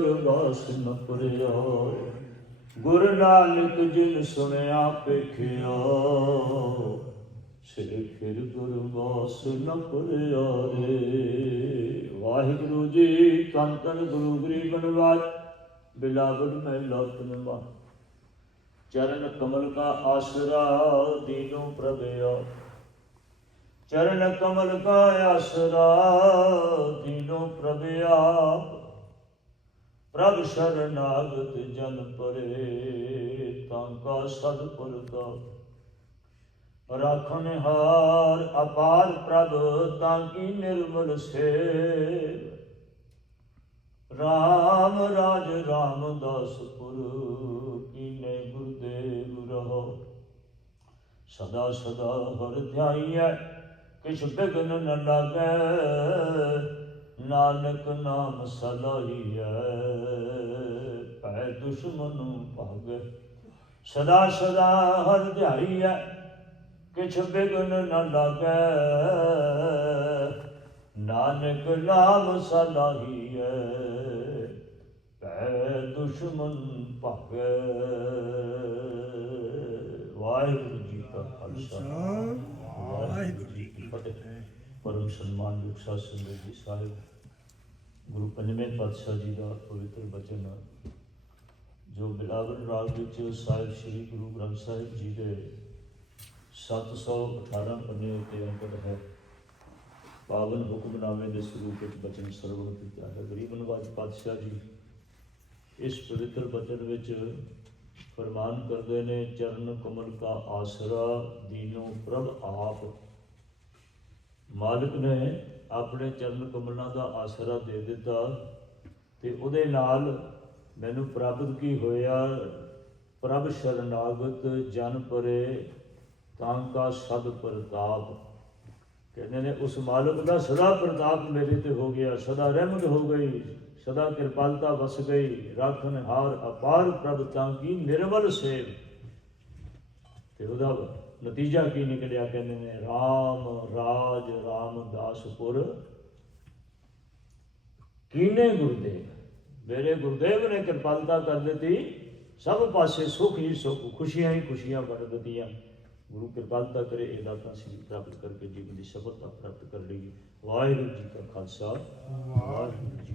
ਗੁਰਦਾਸ ਨ ਪੁਰਿਆ ਗੁਰ ਨਾਨਕ ਜਿਨ ਸੁਣਿਆ ਪੇਖਿਆ ਸੇ ਫਿਰ ਗੁਰਦਾਸ ਨ ਪੁਰਿਆ ਰੇ ਵਾਹਿਗੁਰੂ ਜੀ ਤਨ ਤਨ ਗੁਰੂ ਗਰੀਬਨ ਵਾਜ ਬਿਲਾਵਲ ਮੈਂ ਲੋਤਨ ਚਰਨ ਕਮਲ ਕਾ ਆਸਰਾ ਦੀਨੋ ਪ੍ਰਭਿਆ। ਚਰਨ ਕਮਲ ਕਾ ਆਸਰਾ ਦੀਨੋ ਪ੍ਰਭਿਆ। ਪ੍ਰਭ ਸ਼ਰਨਾਗਤ ਜਨ ਪਰੇ, ਤਾਂ ਕਾ ਸਤਿਪੁਰ ਕਾ। ਰਾਖਣ ਹਾਰ ਅਪਾਰ ਪ੍ਰਭ, ਤਾਂ ਕੀ ਨਿਰਮਲ ਸੇ ਰਾਮ ਰਾਜ ਰਾਮਦਾਸ ਰਾਮਦਾਸਪੁਰ ਕੀਨੇ ਗੁਰਦੇਵ ਰਹੋ। ਸਦਾ ਸਦਾ ਹਰ ਧਿਆਈਐ ਕਿਛ ਬਿਗਨ ਨ ਲਾਗੈ। ਨਾਨਕ ਨਾਮ ਸਲਾਹੀਐ ਭੈ ਦੁਸ਼ਮਨ ਭਾਗੈ। ਸਦਾ ਸਦਾ ਹਰ ਧਿਆਈਐ ਕਿਛ ਬਿਗਨ ਨ ਲਾਗੈ। ਨਾਨਕ ਨਾਮ ਸਲਾਹੀਐ ਭੈ ਦੁਸ਼ਮਨ ਭਾਗੈ। ਵਾਹਿਗੁਰੂ ਜੀ ਕਾ ਖਾਲਸਾ। ਵਾਹਿਗੁਰੂ ਜੀ ਕੀ ਫਤਿਹ। ਪਰਮ ਸਨਮਾਨਯੋਗ ਸਾਧ ਸੰਗਤ ਜੀ ਸਾਹਿਬ। ਗੁਰੂ ਪੰਜਵੇਂ ਪਾਤਸ਼ਾਹ ਜੀ ਦਾ ਪਵਿੱਤਰ ਬਚਨ ਜੋ ਬਿਲਾਵਲ ਰਾਗ ਵਿੱਚ ਸਾਹਿਬ ਸ੍ਰੀ ਗੁਰੂ ਗ੍ਰੰਥ ਸਾਹਿਬ ਜੀ ਦੇ 718 ਪੰਨੇ ਉੱਤੇ ਅੰਕਿਤ ਹੈ। ਪਾਵਨ ਹੁਕਮਨਾਮੇ ਦੇ ਸਰੂਪ ਵਿੱਚ ਬਚਨ ਸਰਵਣ ਕੀਤਾ ਹੈ। ਗਰੀਬ ਨਵਾਜ ਪਾਤਸ਼ਾਹ ਜੀ ਇਸ ਪਵਿੱਤਰ ਬਚਨ ਵਿੱਚ ਫਰਮਾਨ ਕਰਦੇ ਨੇ, ਚਰਨ ਕਮਲ ਕਾ ਆਸਰਾ ਦੀਨੋ ਪ੍ਰਭ ਆਪ ਮਾਲਕ ਨੇ ਆਪਣੇ ਚਰਨ ਕਮਲਾਂ ਦਾ ਆਸਰਾ ਦੇ ਦਿੱਤਾ ਤੇ ਉਹਦੇ ਨਾਲ ਮੈਨੂੰ ਪ੍ਰਾਪਤ ਕੀ ਹੋਇਆ? ਪ੍ਰਭ ਸ਼ਰਨਾਗਤ ਜਨ ਪਰੇ ਤਾਂ ਕਾ ਸਦ ਪ੍ਰਤਾਪ। ਕਹਿੰਦੇ ਨੇ, ਉਸ ਮਾਲਕ ਦਾ ਸਦਾ ਪ੍ਰਤਾਪ ਮੇਰੇ ਤੇ ਹੋ ਗਿਆ, ਸਦਾ ਰਹਿਮਤ ਹੋ ਗਈ, ਸਦਾ ਕਿਰਪਾਲਤਾ ਵਸ ਗਈ ਰਾਖਨ ਹਾਰ ਅਪਾਰ ਪ੍ਰਭ ਤਾਂ ਕੀ ਨਿਰਮਲ ਸੇਵ। ਤੇ ਉਹਦਾ ਨਤੀਜਾ ਕੀ ਨਿਕਲਿਆ? ਕਹਿੰਦੇ ਨੇ RAM ਰਾਮਦਾਸਪੁਰ ਕੀਨੇ ਗੁਰਦੇਵ? ਮੇਰੇ ਗੁਰਦੇਵ ਨੇ ਕਿਰਪਾਲਤਾ ਕਰ ਦਿੱਤੀ। ਸਭ ਪਾਸੇ ਸੁਖ ਹੀ ਸੁਖ, ਖੁਸ਼ੀਆਂ ਹੀ ਖੁਸ਼ੀਆਂ ਵੰਡ ਦਿੱਤੀਆਂ ਗੁਰੂ ਕਿਰਪਾਲਤਾ ਕਰੇ ਇਹ ਦਾਤਾਂ ਅਸੀਂ ਪ੍ਰਾਪਤ ਕਰਕੇ ਜੀਵਨ ਦੀ ਸਫਲਤਾ ਪ੍ਰਾਪਤ ਕਰ ਲਈਏ। ਵਾਹਿਗੁਰੂ ਜੀ ਕਾ ਖਾਲਸਾ, ਵਾਹਿਗੁਰੂ ਜੀ